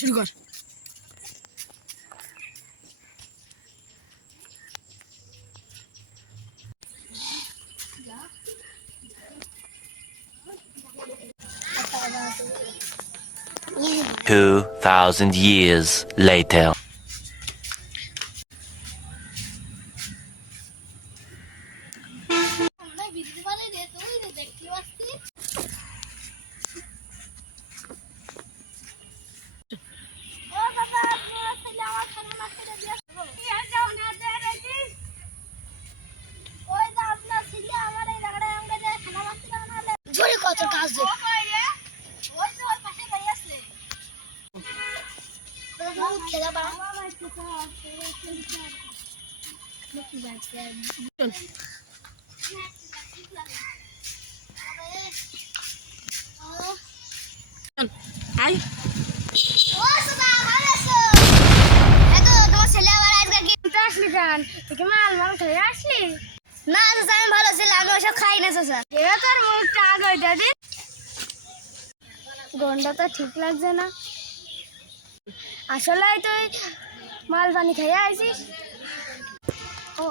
শুরু কর। 2,000 years later. গন্ধটা ঠিক লাগছে না। আসলে তুই মাল পানি খেয়ে আইছিস? ও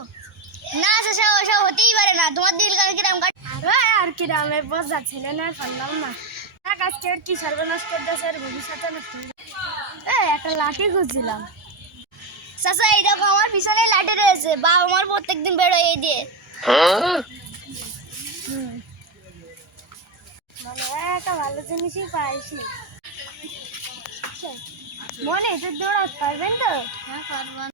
না চাচা, ওসব হতেই পারে না। তোমার দিল কিরাম আর কিরামে বোঝা ছেলে না, পারলাম না। আজকে কি সর্বনাশ করতেছে, ভবিষ্যতে নষ্ট। একটা লাঠি খুঁজছিলাম চাচা, এই দেখো আমার পিছনে লাঠি রয়েছে। বাবা আমার প্রত্যেকদিন বেরোয় এই দিয়ে। মানে একটা ভালো জিনিসই পাইছি। মনে তো দৌড়াতে পারবেন তো? হ্যাঁ পারবেন।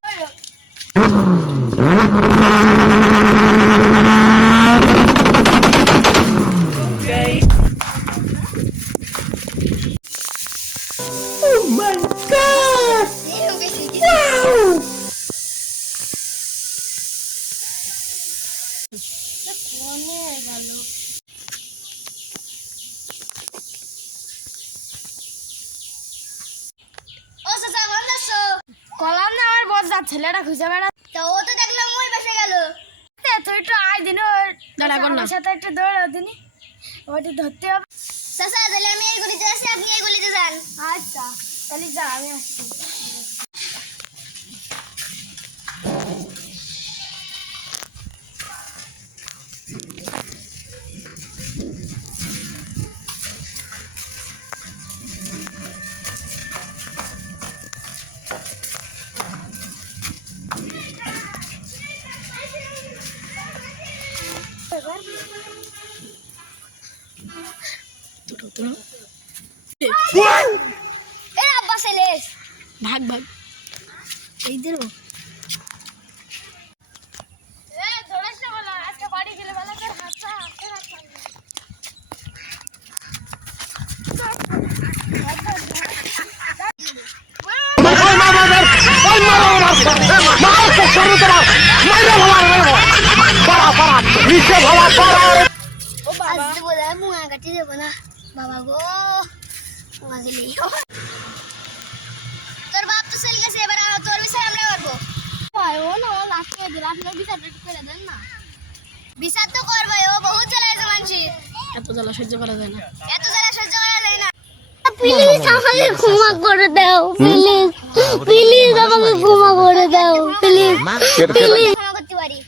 Oh my God! Wow! Column না আমার বড় ছেলেটা খুঁজে বেড়া। তো ও তো দেখলাম ওই পাশে গেল। তুই একটু আয় দিন, ওর সাথে একটু দৌড়াও দিনি, ওটি ধরতে হবে। চাচা তাহলে আমি এই গলিতে আসি, আপনি এই গলিতে যান। আচ্ছা তাহলে যা, আমি আসছি। ভাগ ভাগ এই দিল। বাবা গো হয় ও না ও লাস্টে দিল আপনার বিচারটা একটু করে দেন না বিচার তো করবে ও বহুত জ্বালা আছে মানছি এত জ্বালা সহ্য করা যায় না এত জ্বালা সহ্য করা যায় না প্লিজ আমাকে ক্ষমা করে দাও প্লিজ প্লিজ আমাকে ক্ষমা করে দাও প্লিজ প্লিজ ক্ষমা করতে পারি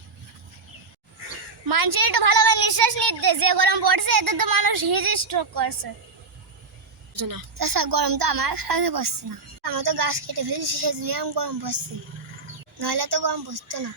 মানুষের একটু ভালোভাবে নিঃশ্বাস নিতে যে গরম পড়ছে এতে তো মানুষ হিট স্ট্রোক করছে না আচ্ছা গরম তো আমার সাথে পড়ছে না আমার তো গাছ কেটে ফেলেছি সেজন্য আমি গরম পড়ছে নাহলে তো গরম পড়তো না